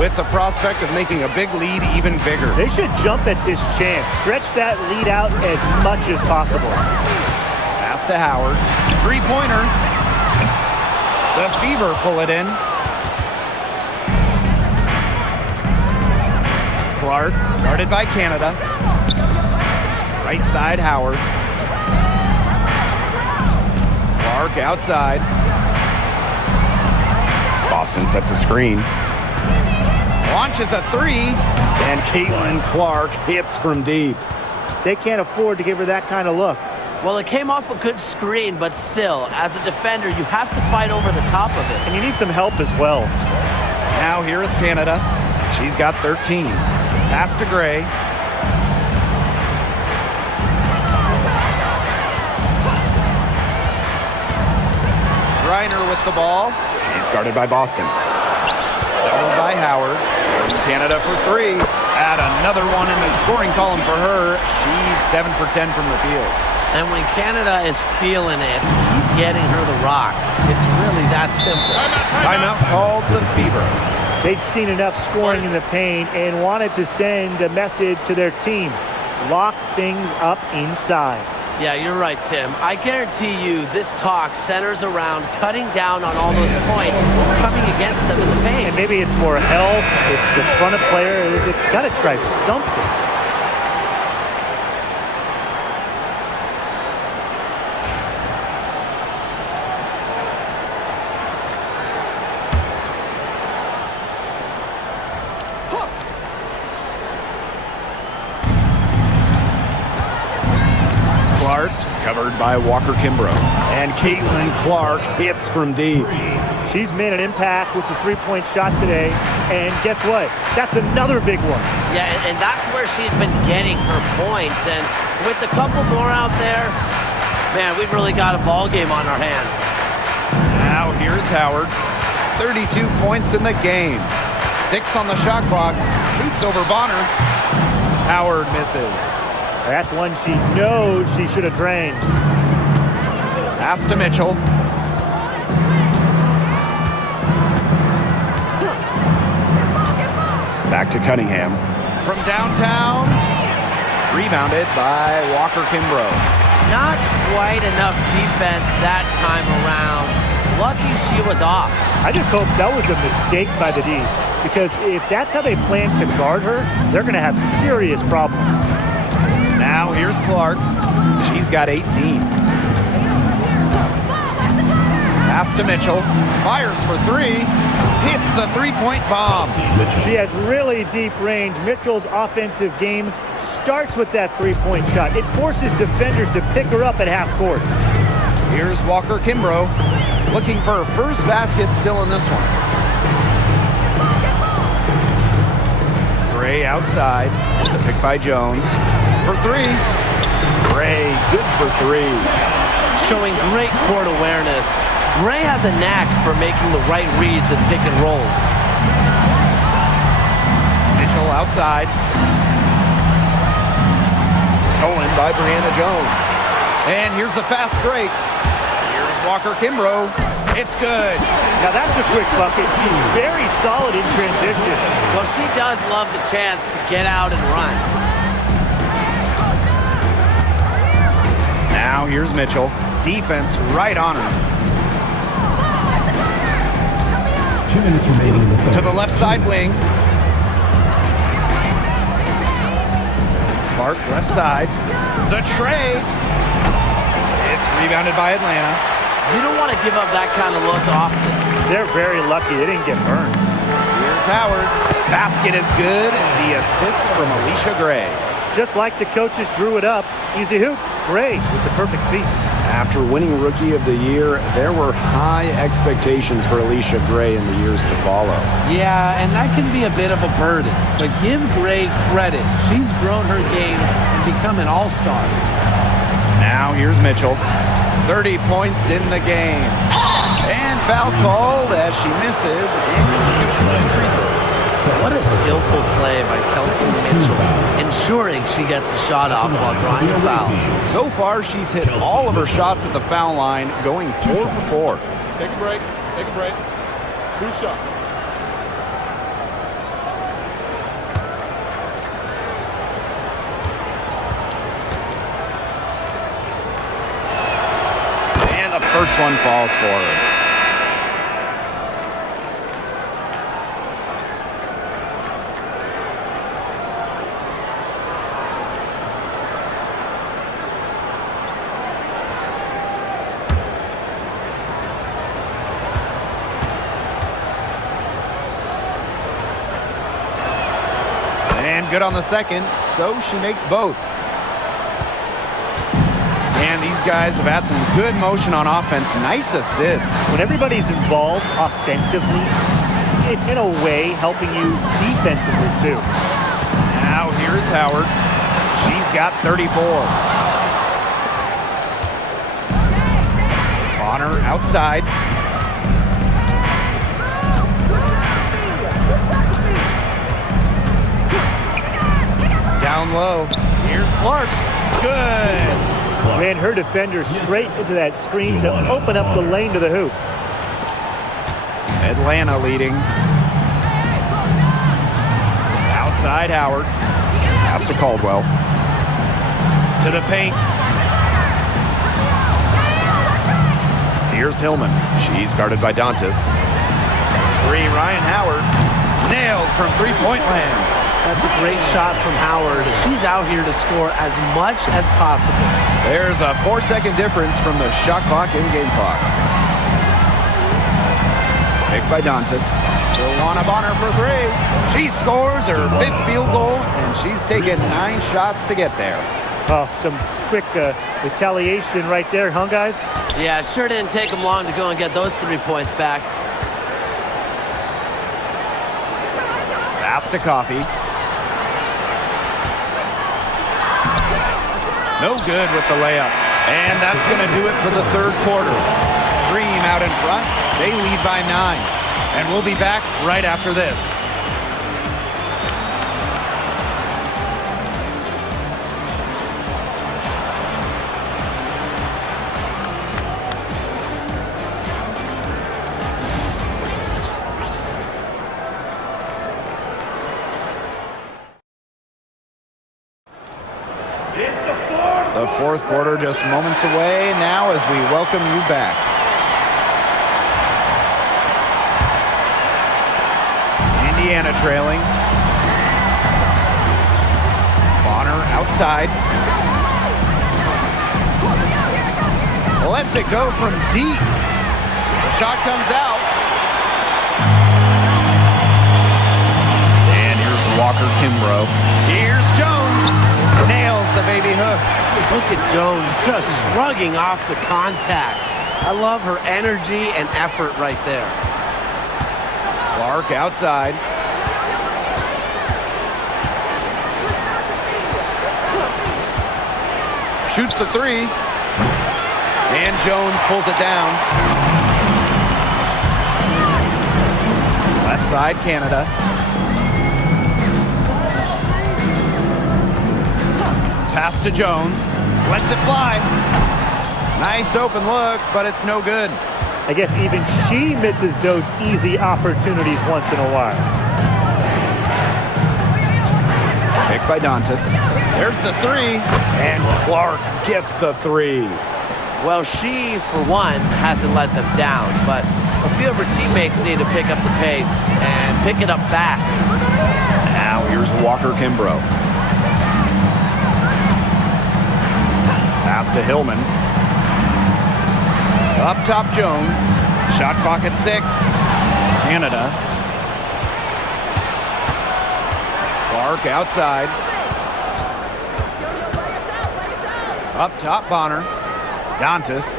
With the prospect of making a big lead even bigger. They should jump at this chance. Stretch that lead out as much as possible. Pass to Howard. 3-pointer. The Fever pull it in. Clark, guarded by Canada. Right side, Howard. Clark outside. Boston sets a screen. Launches a 3. And CaitlincLark hits from deep. They can't afford to give her that kind of look. Well, it came off a good screen, but still, as a defender, you have to fight over the top of it. And you need some help as well. Now here is Canada. She's got 13. Pass to Gray. Griner with the ball. She's guarded by Boston. Doubled by Howard. Canada for 3. Add another one in the scoring column for her. She's 7 for 10 from the field. And when Canada is feeling it, keep getting her the rock. It's really that simple. Timeout called the Fever. They'd seen enough scoring in the paint and wanted to send a message to their team. Lock things up inside. Yeah, you're right, Tim. I guarantee you this talk centers around cutting down on all those points coming against them in the paint. And maybe it's more help. It's the front of player. They've got to try something. Covered by Walker Kimbrough. And CaitlincLark hits from deep. She's made an impact with the three-point shot today. And guess what? That's another big one. Yeah, and that's where she's been getting her points. And with a couple more out there, man, we've really got a ball game on our hands. Now here's Howard. 32 points in the game. 6 on the shot clock. Shoots over Bonner. Howard misses. That's one she knows she should have drained. Pass to Mitchell. Back to Cunningham. From downtown. Rebounded by Walker Kimbrough. Not quite enough defense that time around. Lucky she was off. I just hope that was a mistake by the D, because if that's how they plan to guard her, they're going to have serious problems. Now here's Clark. She's got 18. Pass to Mitchell. Fires for three. Hits the three-point bomb. She has really deep range. Mitchell's offensive game starts with that three-point shot. It forces defenders to pick her up at half court. Here's Walker Kimbrough looking for her first basket still in this one. Gray outside. The pick by Jones. For three. Gray, good for three. Showing great court awareness. Gray has a knack for making the right reads and pick and rolls. Mitchell outside. Stolen by Brianna Jones. And here's the fast break. Here's Walker Kimbrough. It's good. Now that's a quick bucket. She's very solid in transition. Well, she does love the chance to get out and run. Now here's Mitchell. Defense right on her. 2 minutes remaining in the third. To the left side wing. Clark left side. The tray. It's rebounded by Atlanta. You don't want to give up that kind of look often. They're very lucky they didn't get burned. Here's Howard. Basket is good. The assist from Alicia Gray. Just like the coaches drew it up. Easy hoop. Gray with the perfect feet. After winning Rookie of the Year, there were high expectations for Alicia Gray in the years to follow. Yeah, and that can be a bit of a burden. But give Gray credit. She's grown her game and become an all-star. Now here's Mitchell. 30 points in the game. And foul called as she misses in free throws. What a skillful play by Kelsey Mitchell, ensuring she gets the shot off while drawing a foul. So far, she's hit all of her shots at the foul line, going 4 for 4. Take a break. Take a break. 2 shots. And the first one falls for her. And good on the second, so she makes both. And these guys have had some good motion on offense. Nice assists. When everybody's involved offensively, it's in a way helping you defensively too. Now here's Howard. She's got 34. Bonner outside. Down low. Here's Clark. Good. Ran her defender straight into that screen to open up the lane to the hoop. Atlanta leading. Outside Howard. Pass to Caldwell. To the paint. Here's Hillman. She's guarded by Dantas. 3, Ryan Howard. Nailed from three-point land. That's a great shot from Howard. She's out here to score as much as possible. There's a 4-second difference from the shot clock and game clock. Picked by Dantas. Joanna Bonner for 3. She scores her 5th field goal, and she's taken 9 shots to get there. Oh, some quick retaliation right there, huh, guys? Yeah, it sure didn't take them long to go and get those 3 points back. Pass to Coffee. No good with the layup. And that's going to do it for the third quarter. Dream out in front. They lead by 9. And we'll be back right after this. The fourth quarter just moments away now as we welcome you back. Indiana trailing. Bonner outside. Lets it go from deep. Shot comes out. And here's Walker Kimbrough. Here's Jones. Nails the baby hook. Look at Jones just shrugging off the contact. I love her energy and effort right there. Clark outside. Shoots the three. And Jones pulls it down. Left side, Canada. Pass to Jones. Lets it fly. Nice open look, but it's no good. I guess even she misses those easy opportunities once in a while. Picked by Dantas. There's the three. And Clark gets the three. Well, she, for one, hasn't let them down, but a few of her teammates need to pick up the pace and pick it up fast. Now here's Walker Kimbrough. Pass to Hillman. Up top, Jones. Shot clock at 6. Canada. Clark outside. Up top, Bonner. Dantas.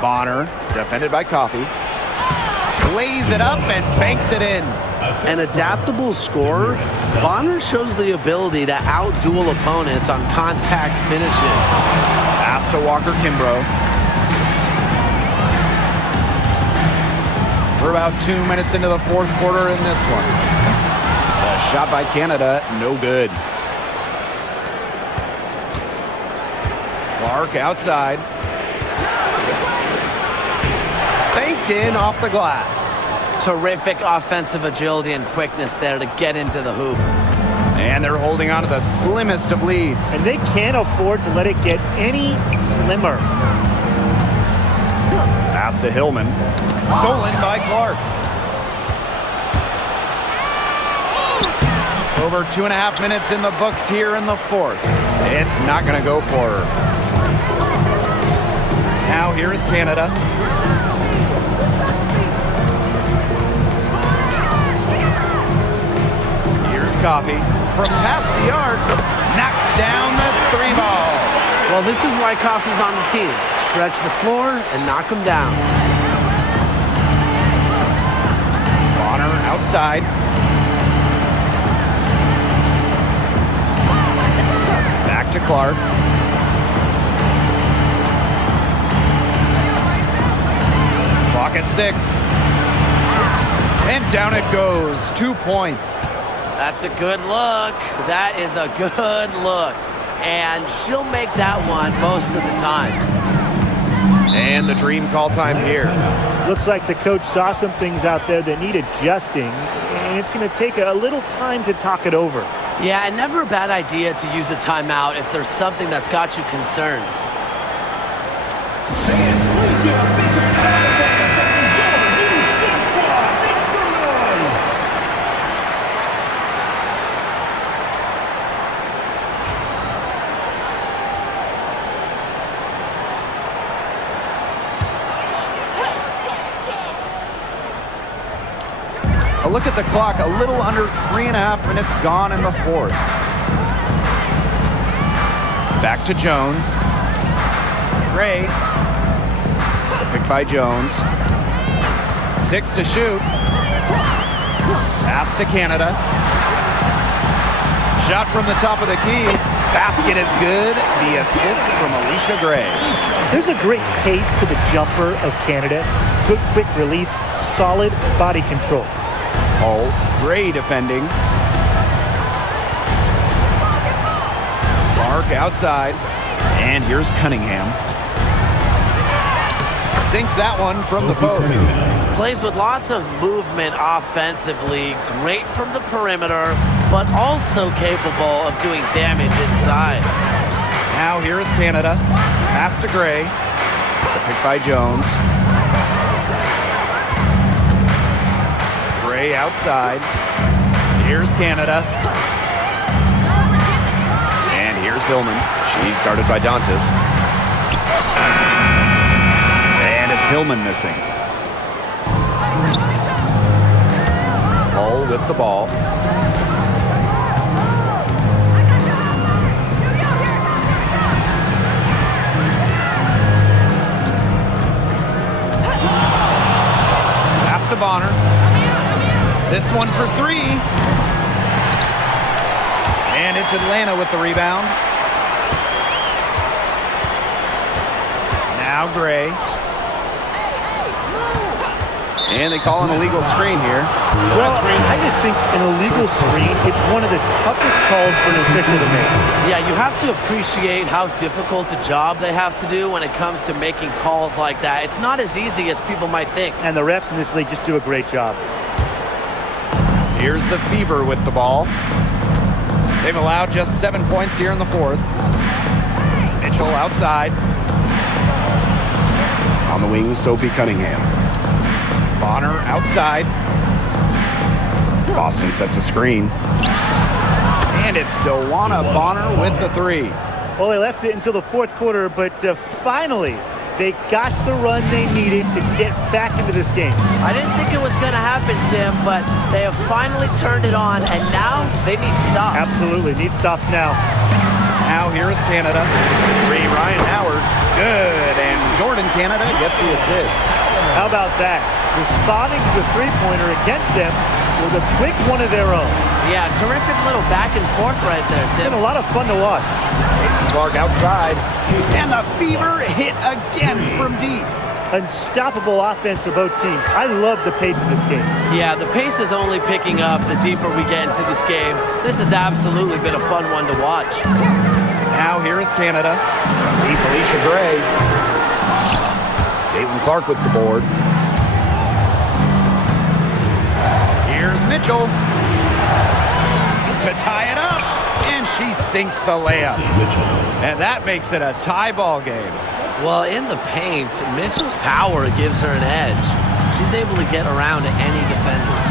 Bonner, defended by Coffey. Lays it up and banks it in. An adaptable scorer, Bonner shows the ability to out-duel opponents on contact finishes. Pass to Walker Kimbrough. We're about 2 minutes into the fourth quarter in this one. A shot by Canada, no good. Clark outside. Faked in off the glass. Terrific offensive agility and quickness there to get into the hoop. And they're holding on to the slimmest of leads. And they can't afford to let it get any slimmer. Pass to Hillman. Stolen by Clark. Over 2.5 minutes in the books here in the fourth. It's not going to go for her. Now here is Canada. Here's Coffey. From past the arc, knocks down the 3 ball. Well, this is why Coffey's on the team. Stretch the floor and knock him down. Bonner outside. Back to Clark. Clock at 6. And down it goes. 2 points. That's a good look. That is a good look. And she'll make that one most of the time. And the dream call time here. Looks like the coach saw some things out there that need adjusting, and it's going to take a little time to talk it over. Yeah, and never a bad idea to use a timeout if there's something that's got you concerned. A look at the clock, a little under 3.5 minutes gone in the fourth. Back to Jones. Gray. Picked by Jones. 6 to shoot. Pass to Canada. Shot from the top of the key. Basket is good. The assist from Alicia Gray. There's a great pace to the jumper of Canada. Good quick release, solid body control. Hull. Gray defending. Clark outside. And here's Cunningham. Sinks that one from the post. Plays with lots of movement offensively. Great from the perimeter, but also capable of doing damage inside. Now here is Canada. Pass to Gray. Picked by Jones. Gray outside. Here's Canada. And here's Hillman. She's guarded by Dantas. And it's Tillman missing. Hull with the ball. Pass to Bonner. This one for three. And it's Atlanta with the rebound. Now Gray. And they call an illegal screen here. Well, I just think an illegal screen, it's one of the toughest calls for an official to make. Yeah, you have to appreciate how difficult a job they have to do when it comes to making calls like that. It's not as easy as people might think. And the refs in this league just do a great job. Here's the Fever with the ball. They've allowed just 7 points here in the fourth. Mitchell outside. On the wing, Sophie Cunningham. Bonner outside. Boston sets a screen. And it's Dewana Bonner with the three. Well, they left it until the fourth quarter, but finally, they got the run they needed to get back into this game. I didn't think it was going to happen, Tim, but they have finally turned it on, and now they need stops. Absolutely, need stops now. Now here is Canada. Three, Ryan Howard. Good, and Jordan Canada gets the assist. How about that? Responding to the three-pointer against them with a quick one of their own. Yeah, terrific little back and forth right there, It's Tim. been a lot of fun to watch. Clark outside. And the Fever hit again from deep. Unstoppable offense for both teams. I love the pace of this game. Yeah, the pace is only picking up the deeper we get into this game. This has absolutely been a fun one to watch. Now here is Canada. Deep Alicia Gray. Caitlin Clark with the board. Here's Mitchell to tie it up, and she sinks the layup. And that makes it a tie ball game. Well, in the paint, Mitchell's power gives her an edge. She's able to get around to any defenders.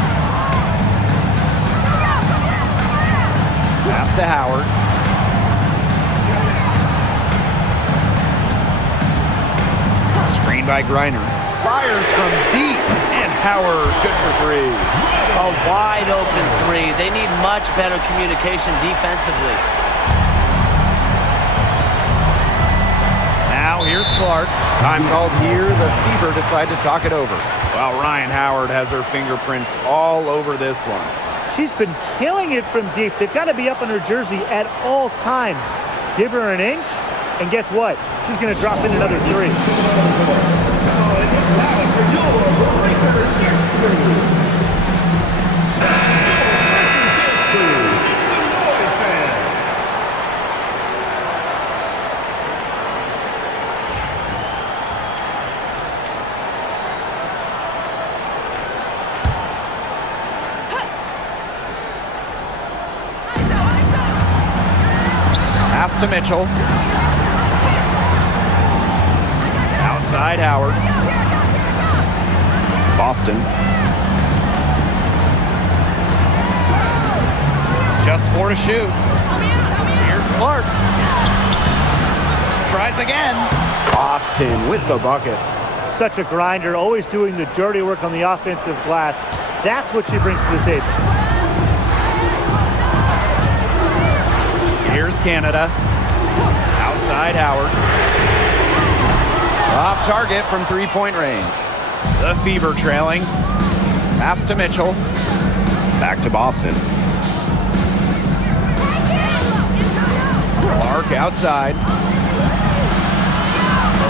Pass to Howard. Screen by Griner. Fires from deep, and Howard good for three. A wide open three. They need much better communication defensively. Now here's Clark. Time called here. The Fever decide to talk it over. While Ryan Howard has her fingerprints all over this one. She's been killing it from deep. They've got to be up on her jersey at all times. Give her an inch, and guess what? She's going to drop in another three. Pass to Mitchell. Outside Howard. Boston. Just 4 to shoot. Here's Clark. Tries again. Boston with the bucket. Such a grinder, always doing the dirty work on the offensive glass. That's what she brings to the table. Here's Canada. Outside Howard. Off target from three-point range. The Fever trailing. Pass to Mitchell. Back to Boston. Clark outside.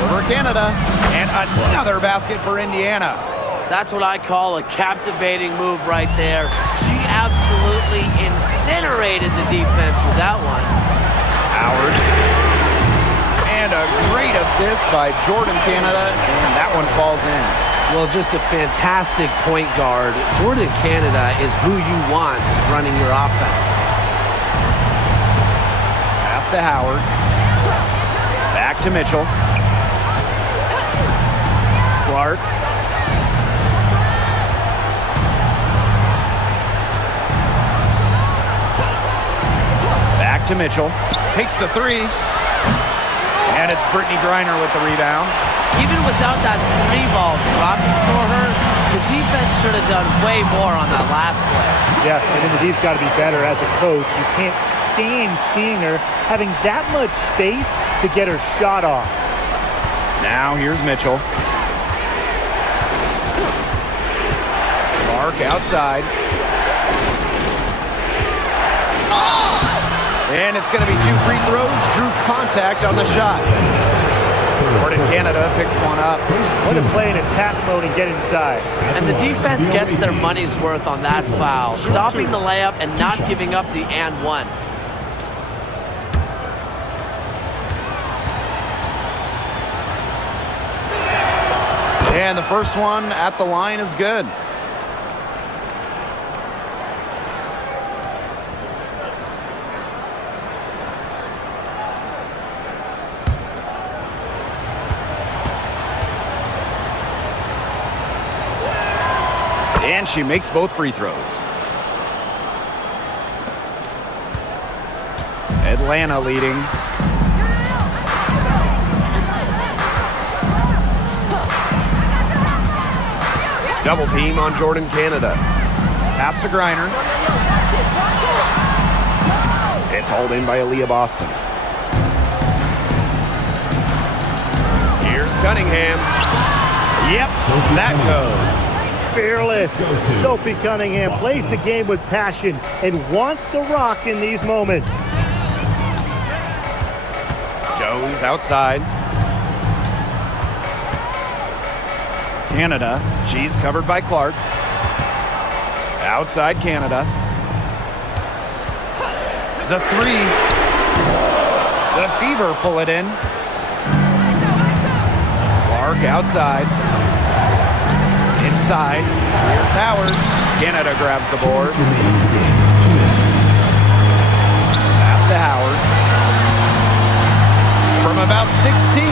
Over Canada. And another basket for Indiana. That's what I call a captivating move right there. She absolutely incinerated the defense with that one. Howard. And a great assist by Jordan Canada, and that one falls in. Well, just a fantastic point guard. Jordan Canada is who you want running your offense. Pass to Howard. Back to Mitchell. Clark. Back to Mitchell. Takes the three. And it's Brittany Griner with the rebound. Even without that 3-ball dropping for her, the defense should have done way more on that last play. Yeah, and then the D's got to be better as a coach. You can't stand seeing her having that much space to get her shot off. Now here's Mitchell. Clark outside. And it's going to be 2 free throws. Drew contact on the shot. Jordan Canada picks one up. Way to play in attack mode and get inside. And the defense gets their money's worth on that foul, stopping the layup and not giving up the and one. And the first one at the line is good. And she makes both free throws. Atlanta leading. Double team on Jordan Canada. Pass to Griner. It's hauled in by Aaliyah Boston. Here's Cunningham. Yep, that goes. Fearless. Sophie Cunningham plays the game with passion and wants to rock in these moments. Jones outside. Canada. She's covered by Clark. Outside Canada. The 3. The Fever pull it in. Clark outside. Inside. Here's Howard. Canada grabs the board. Pass to Howard. From about 16.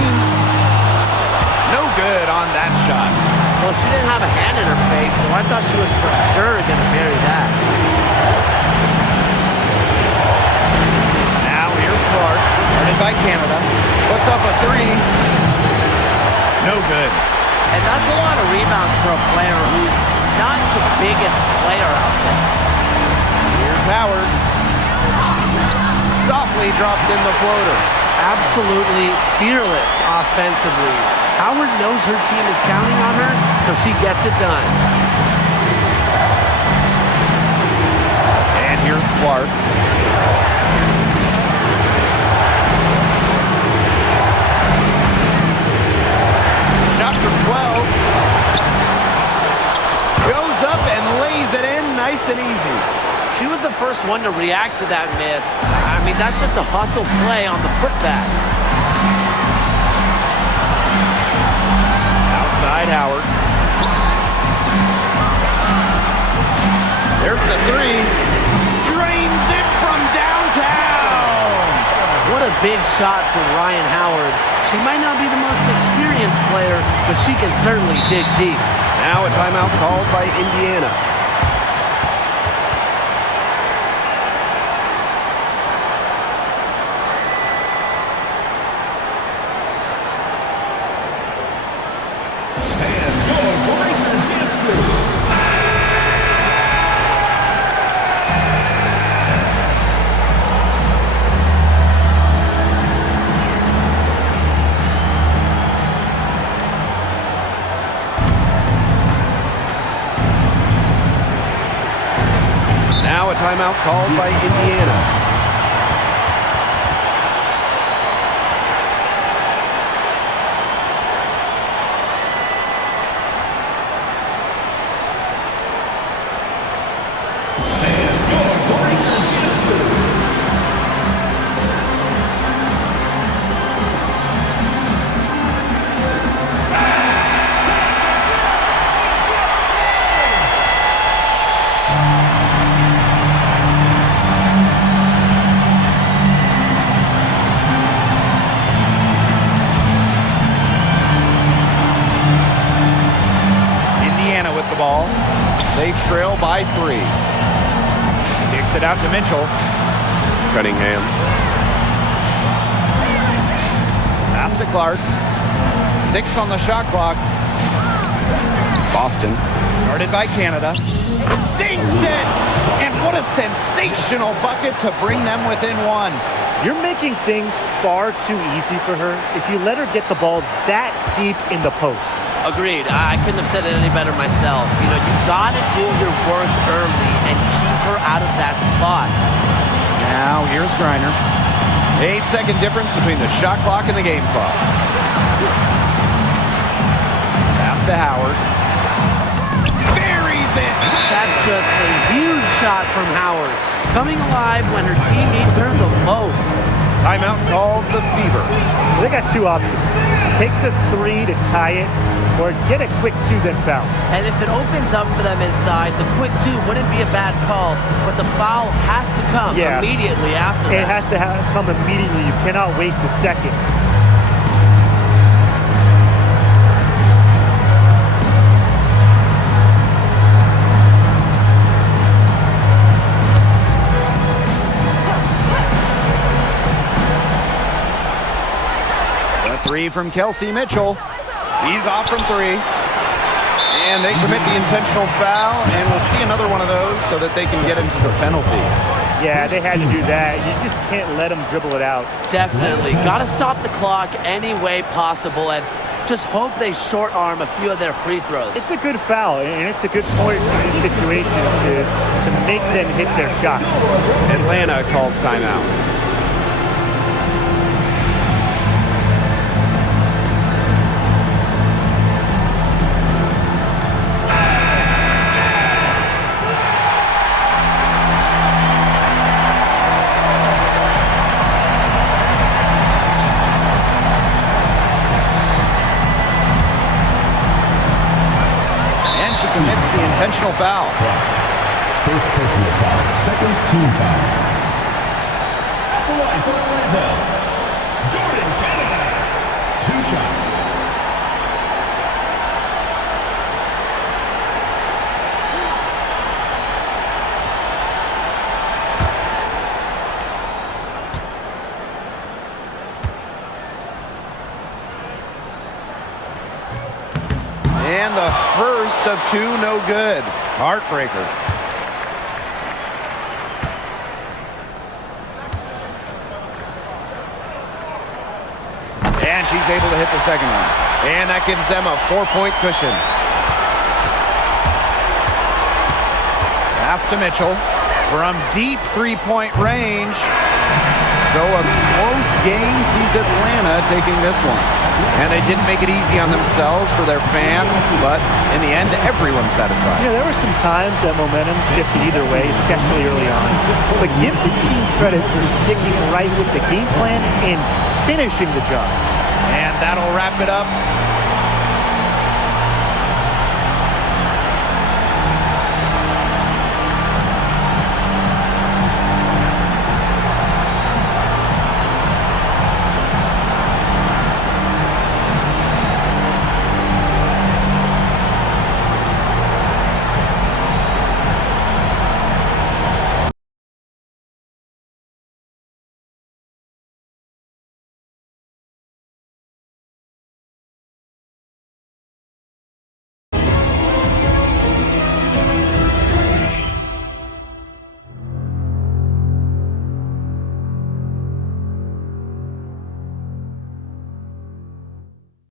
No good on that shot. Well, she didn't have a hand in her face, so I thought she was for sure going to bury that. Now here's Clark. Guarded by Canada. Puts up a 3. No good. And that's a lot of rebounds for a player who's not the biggest player out there. Here's Howard. Softly drops in the floater. Absolutely fearless offensively. Howard knows her team is counting on her, so she gets it done. And here's Clark. Shot from 12. Goes up and lays it in nice and easy. She was the first one to react to that miss. I mean, that's just a hustle play on the putback. Outside Howard. There's the 3. Drains it from downtown. What a big shot from Ryan Howard. She might not be the most experienced player, but she can certainly dig deep. Now a timeout called by Indiana. Now a timeout called by Indiana. Ball. They trail by 3. Kicks it out to Mitchell. Cunningham. Pass to Clark. 6 on the shot clock. Boston. Guarded by Canada. Sinks it! And what a sensational bucket to bring them within 1. You're making things far too easy for her if you let her get the ball that deep in the post. Agreed. I couldn't have said it any better myself. You know, you got to do your work early and keep her out of that spot. Now here's Griner. 8-second difference between the shot clock and the game clock. Pass to Howard. Buries it! That's just a huge shot from Howard. Coming alive when her team needs her the most. Timeout called the Fever. They got 2 options. Take the 3 to tie it, or get a quick 2 then foul. And if it opens up for them inside, the quick 2 wouldn't be a bad call, but the foul has to come immediately after that. It has to come immediately. You cannot waste a second. The 3 from Kelsey Mitchell. He's off from 3. And they commit the intentional foul, and we'll see another one of those so that they can get into the penalty. Yeah, they had to do that. You just can't let them dribble it out. Definitely. Got to stop the clock any way possible and just hope they short arm a few of their free throws. It's a good foul, and it's a good point in this situation to make them hit their shots. Atlanta calls timeout. Commits the intentional foul. First personal foul, second team foul. At the line for Atlanta, Jordan Canada. 2 shots. And the first of 2, no good. Heartbreaker. And she's able to hit the second one. And that gives them a 4-point cushion. Pass to Mitchell from deep 3-point range. So a close game sees Atlanta taking this one. And they didn't make it easy on themselves for their fans, but in the end, everyone's satisfied. You know, there were some times that momentum shifted either way, especially early on. But give the team credit for sticking right with the game plan and finishing the job. And that'll wrap it up